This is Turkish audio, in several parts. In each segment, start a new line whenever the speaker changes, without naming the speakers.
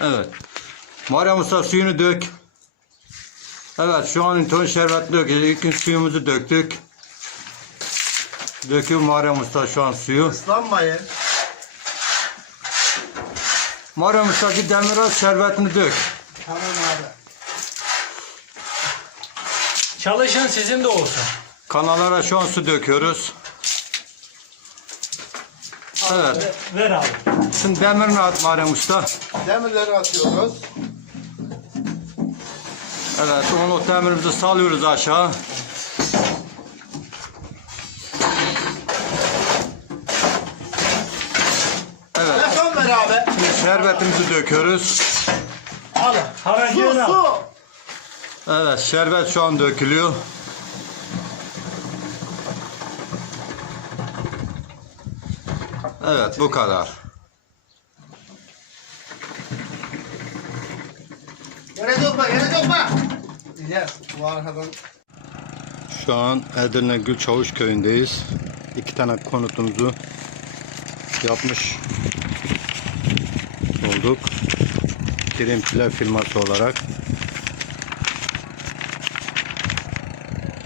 Evet. Meryem Usta suyunu dök. Evet şu an ton şerbet dökeceğiz. İlk gün suyumuzu döktük. Döküyor Meryem Usta şu an suyu.
Islanmayın.
Meryem Usta bir demiraz şerbetini dök.
Tamam abi.
Çalışın sizin de olsun.
Kanallara şu an su döküyoruz. Evet.
Ver abi.
Şimdi demirini at Meryem Usta.
Demirleri atıyoruz.
Evet onu demirimizi salıyoruz aşağı. Evet.
Beton ver abi.
Şimdi şerbetimizi döküyoruz.
Al.
Su su.
Evet şerbet şu an dökülüyor. Evet bu kadar.
Yere dökme yere dökme. İlyas bu arkadan
Şu an Edirne Gül Çavuş köyündeyiz. İki tane konutumuzu yapmış olduk. Kirimçiler firması olarak.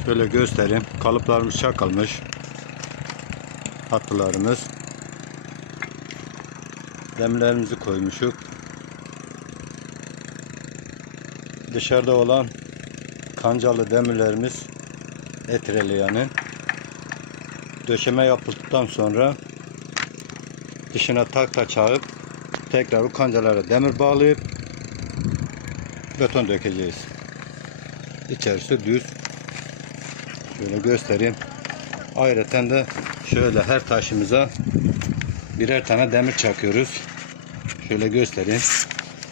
Şöyle göstereyim. Kalıplarımız çakılmış. Hattılarımız. Demirlerimizi koymuşuk. Dışarıda olan kancalı demirlerimiz etreli yani. Döşeme yapıldıktan sonra dışına takta çağıp tekrar o kancalara demir bağlayıp beton dökeceğiz. İçerisi düz. Şöyle göstereyim. Ayrıca de şöyle her taşımıza birer tane demir çakıyoruz. Şöyle göstereyim.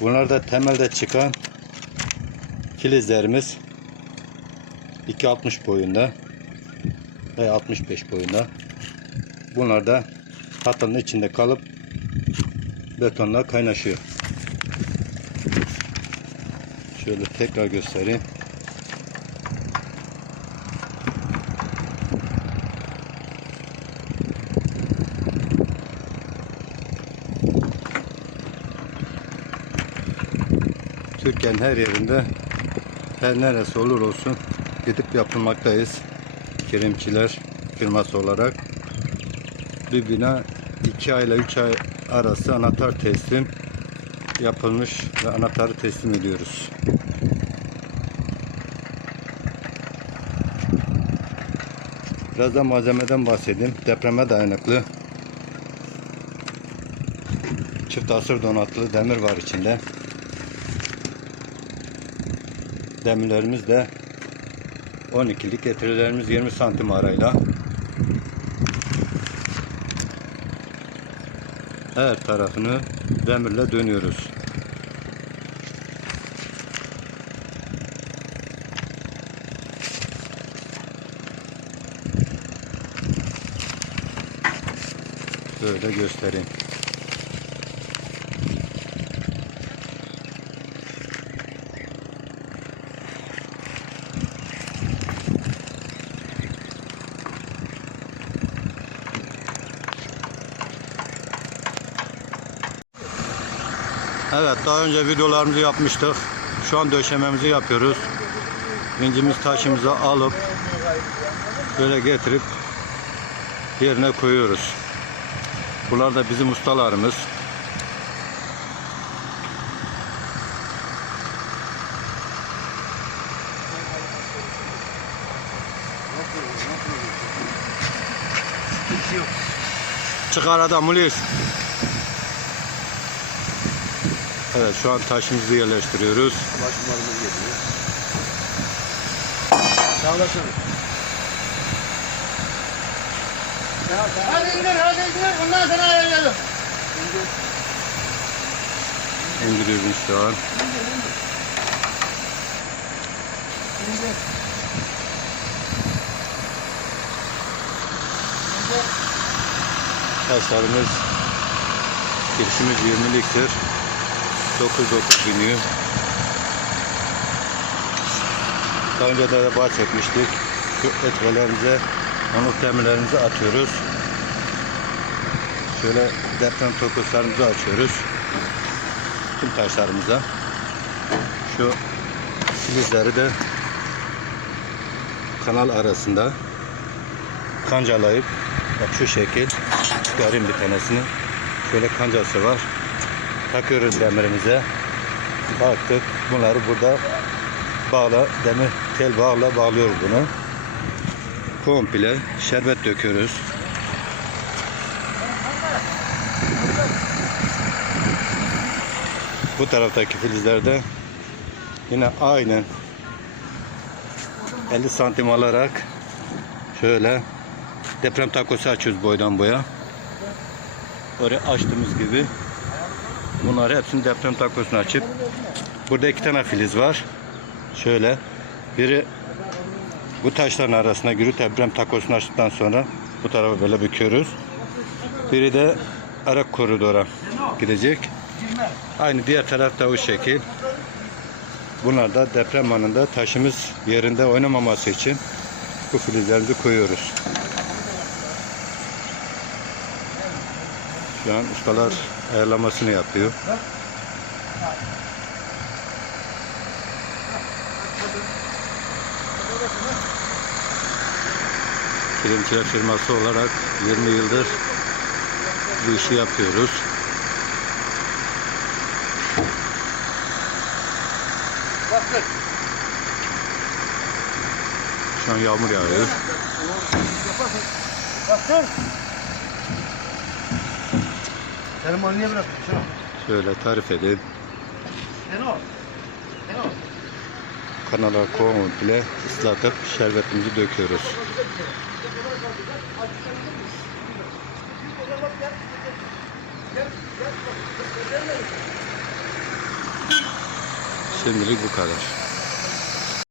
Bunlar da temelde çıkan filizlerimiz 2.60 boyunda ve 65 boyunda. Bunlar da hattının içinde kalıp betonla kaynaşıyor. Şöyle tekrar göstereyim. Türkiye'nin her yerinde her neresi olur olsun gidip yapılmaktayız. Kirimçiler firması olarak. Bir bina 2 ay ile 3 ay arası anahtar teslim yapılmış ve anahtarı teslim ediyoruz. Biraz da malzemeden bahsedeyim. Depreme dayanıklı. Çift asır donatılı demir var içinde. Demirlerimiz de 12'lik getirilerimiz 20 santim arayla. Her tarafını demirle dönüyoruz. Böyle göstereyim. Evet daha önce videolarımızı yapmıştık. Şu an döşememizi yapıyoruz. Vincimiz taşımızı alıp böyle getirip yerine koyuyoruz. Bunlar da bizim ustalarımız. Çıkar adam Mulis. Evet şu an taşımızı yerleştiriyoruz.
Ulaşımlarımız geliyor. Sağlasın. Hadi indir hadi indir. Ondan sonra ayarlayalım.
İndiriyoruz şu an. Taşlarımız girişimiz 20'liktir. 99 biniyor. Daha önce de bahsetmiştik. Şu etvelerimize, onluk demirlerimizi atıyoruz. Şöyle deprem tokuşlarımızı açıyoruz. döktüm taşlarımıza. Şu filizleri de kanal arasında kancalayıp bak şu şekil çıkarayım bir tanesini. Şöyle kancası var. Takıyoruz demirimize. Baktık bunları burada bağla demir tel bağla bağlıyoruz bunu. Komple şerbet döküyoruz. Bu taraftaki filizlerde yine aynı 50 santim alarak şöyle deprem takosu açıyoruz boydan boya. Oraya açtığımız gibi bunları hepsini deprem takosunu açıp burada iki tane filiz var. Şöyle biri bu taşların arasına giriyor deprem takosunu açtıktan sonra bu tarafa böyle büküyoruz. Biri de ara koridora gidecek. Aynı diğer tarafta o şekil. Bunlar da deprem anında taşımız yerinde oynamaması için bu filizlerimizi koyuyoruz. Şu an ustalar ayarlamasını yapıyor. Kilimciler firması olarak 20 yıldır bu işi yapıyoruz. Şu an yağmur yağıyor.
Bastır. Senin malı niye bıraktın?
Şöyle tarif
o. Sen o.
Kanala komple ıslatıp şerbetimizi döküyoruz. Şimdilik bu kadar.